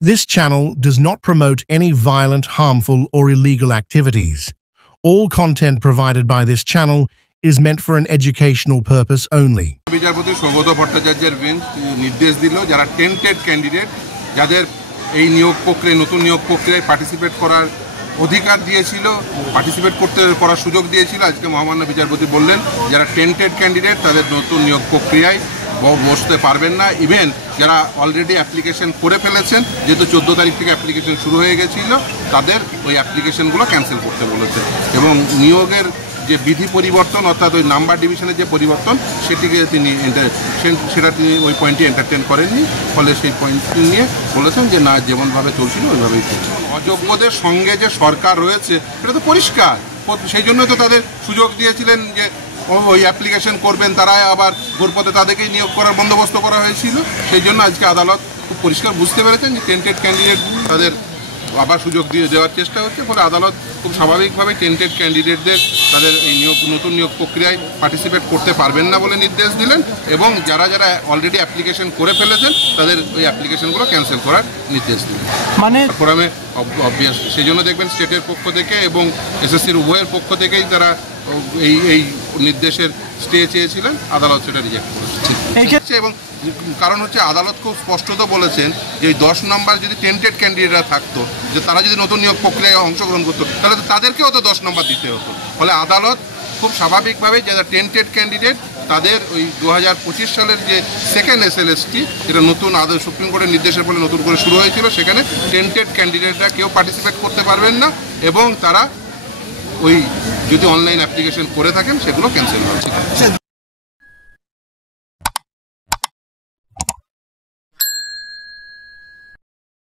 This channel does not promote any violent, harmful, or illegal activities. All content provided by this channel is meant for an educational purpose only. বিচারপতি সৌগত ভট্টাচার্যের bench নির্দেশ দিল যারা tainted candidate যাদের এই নিয়োগ প্রক্রিয়ায় নতুন নিয়োগ প্রক্রিয়ায় পার্টিসিপেট করার অধিকার দিয়েছিল করার সুযোগ দিয়েছিল আজকে মহামান্য বিচারপতি বললেন যারা টেন্টেড ক্যান্ডিডেট তাদের নতুন নিয়োগ প্রক্রিয়ায় বসতে পারবেন না। ইভেন যারা অলরেডি অ্যাপ্লিকেশন করে ফেলেছেন যেহেতু 14 তারিখ থেকে অ্যাপ্লিকেশন শুরু হয়ে গেছিল তাদের ওই অ্যাপ্লিকেশনগুলো ক্যান্সেল করতে বলেছে এবং নিয়োগের যে বিধি পরিবর্তন অর্থাৎ ওই নাম্বার ডিভিশনের যে পরিবর্তন সেটা তিনি ওই পয়েন্টটি এন্টারটেন করেননি। ফলে সেই পয়েন্টটি নিয়ে বলেছেন যে না যেমনভাবে চলছিল ওইভাবেই চলছে। অযোগ্যদের সঙ্গে যে সরকার রয়েছে এটা তো পরিষ্কার, সেই জন্য তো তাদের সুযোগ দিয়েছিলেন যে ওই অ্যাপ্লিকেশন করবেন তারা আবার ঘুরপথে তাদেরকেই নিয়োগ করার বন্দোবস্ত করা হয়েছিল। সেই জন্য আজকে আদালত খুব পরিষ্কার বুঝতে পেরেছেন যে টেন্টেড ক্যান্ডিডেট তাদের আবার সুযোগ দিয়ে দেওয়ার চেষ্টা হচ্ছে। ফলে আদালত খুব স্বাভাবিকভাবে টেন্টেড ক্যান্ডিডেটদের তাদের এই নতুন নিয়োগ প্রক্রিয়ায় পার্টিসিপেট করতে পারবেন না বলে নির্দেশ দিলেন এবং যারা অলরেডি অ্যাপ্লিকেশন করে ফেলেছেন তাদের ওই অ্যাপ্লিকেশনগুলো ক্যান্সেল করার নির্দেশ দিলেন। মানে ফোরামে অবভিয়াস সেই জন্য দেখবেন স্টেটের পক্ষ থেকে এবং এসএসসির উভয়ের পক্ষ থেকেই তারা এই নির্দেশের স্টে চেয়েছিলেন, আদালত সেটা রিজেক্ট করেছে। এবং কারণ হচ্ছে আদালত খুব স্পষ্টত বলেছেন যে 10 নম্বর যদি টেন্টেড ক্যান্ডিডেটরা থাকতো যে তারা যদি নতুন নিয়োগ প্রক্রিয়ায় অংশগ্রহণ করতো তাহলে তাদেরকেও তো 10 নম্বর দিতে হতো। ফলে আদালত খুব স্বাভাবিকভাবে যারা টেন্টেড ক্যান্ডিডেট তাদের ওই 2025 সালের যে সেকেন্ড এসএলএসটি যেটা নতুন সুপ্রিম কোর্টের নির্দেশের ফলে নতুন করে শুরু হয়েছিল সেখানে টেন্টেড ক্যান্ডিডেটরা কেউ পার্টিসিপেট করতে পারবেন না এবং তারা ওই যদি অনলাইন অ্যাপ্লিকেশন করে থাকেন সেগুলো ক্যান্সেল হচ্ছে।